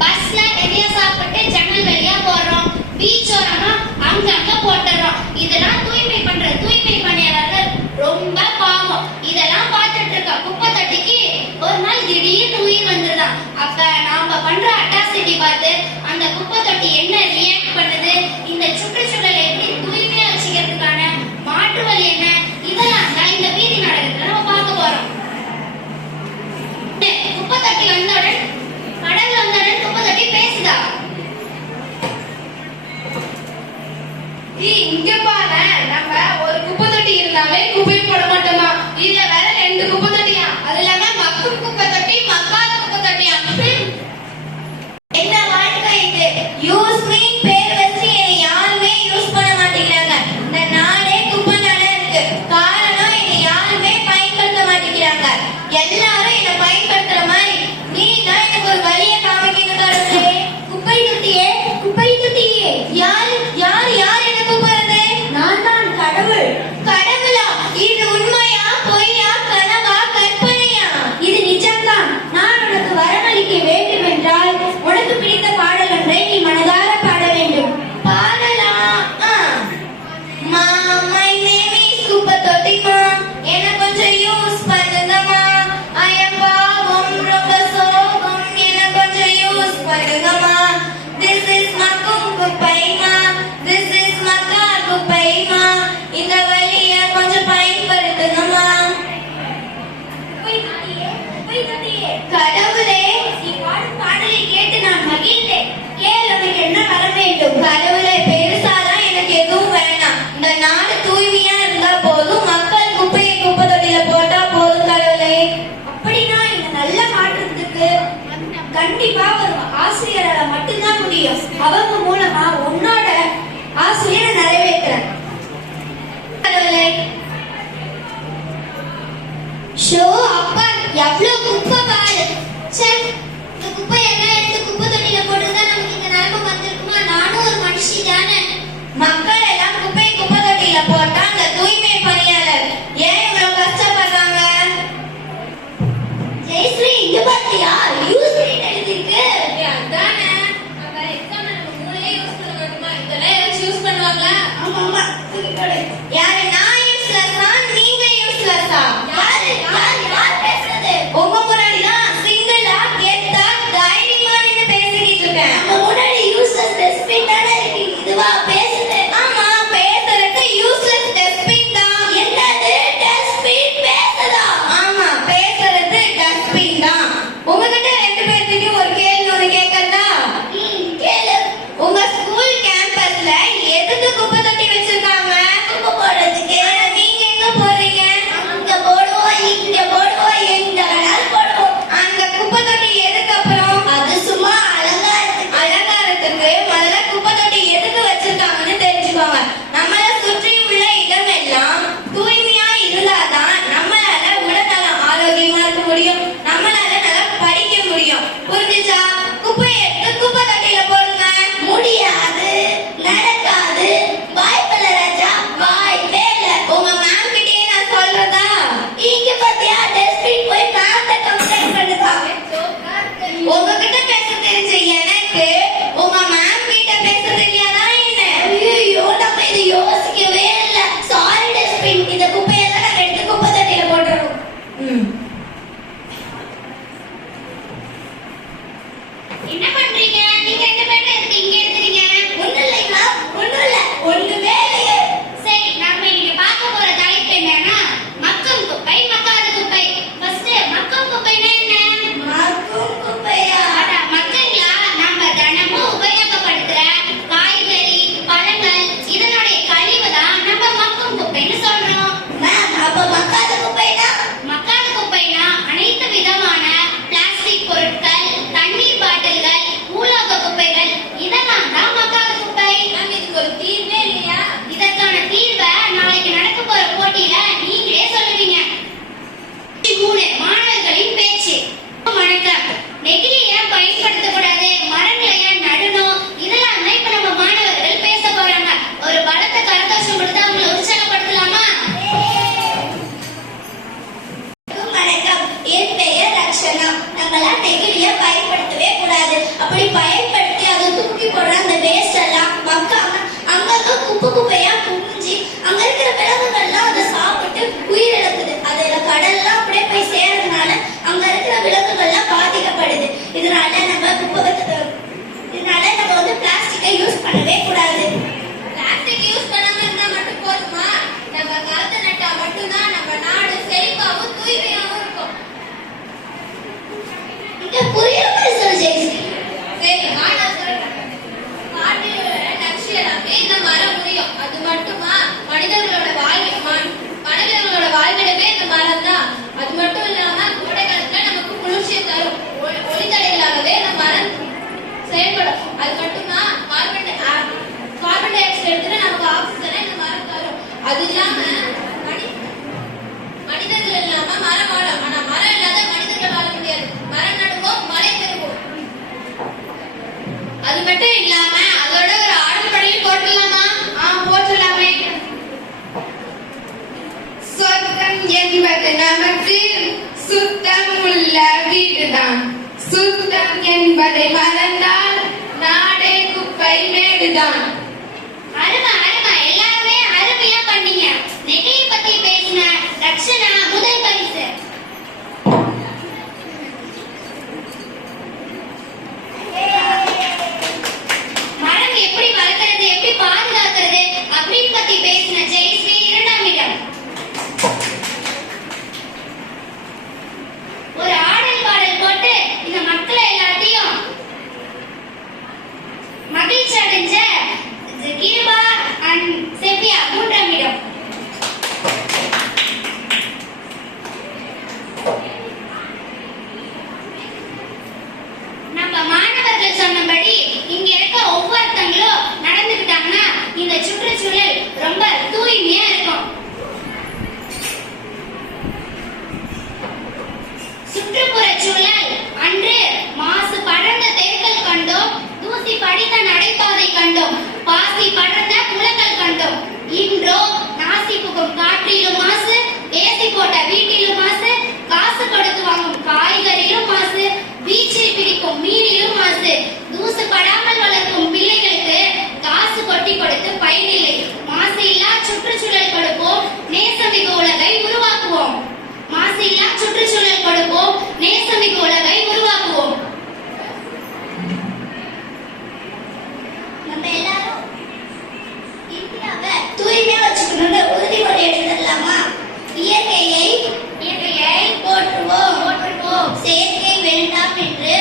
பஸ்ல வெளிய சாப்பிட்டு ஜன்னல் வெளியா போடுறோம். பீச்சோரமா அங்க போட்டுறோம். இதெல்லாம் தூய்மை பண்ற தூய்மை பணியாளர்கள் ரொம்ப பாவம். இதெல்லாம் பார்த்துட்டு இருக்க குப்பை தட்டிக்கு ஒரு நாள் திடீர்னு உயிர் வந்துருதான். அப்ப நாம பண்ற அட்டாசிட்டி பார்த்து அந்த குப்பை தொட்டி என்ன ரியாக்ட் பண்ணுது? இந்த சுற்றுச்சூழலை எப்படி தூய்மையா வச்சுக்கிறதுக்கான மாற்று வழி என்ன? இங்க பாரு நம்ம ஒரு குப்பை தொட்டி இருந்தாவே குப்பை போட மாட்டோமா? இதுல வேற ரெண்டு குப்பை என்ன பண்றீங்க de சுற்றுச்சூழல் ரொம்ப தூய்மையா இருக்கும். சுற்றுப்புற சூழல் அன்று மாசு படர்ந்த தெருக்கள் கண்டோம் தூசி படித்த நடைபாதை கண்டோம் பாசி படர்ந்த குளங்கள் கண்டோம். இன்றோ நாசி புகும் காற்றிலும் மாசு நேசமிகு உலகை உருவாக்குவோம். நம்ம எல்லாரும் இந்தியாவை தூய்மையா வச்சுக்கணும்னு உறுதிமொழி எடுத்துடலாமா இயற்கையை இயற்கையை போற்றுவோம். போற்றுவோம். செயற்கை வேண்டாம் என்று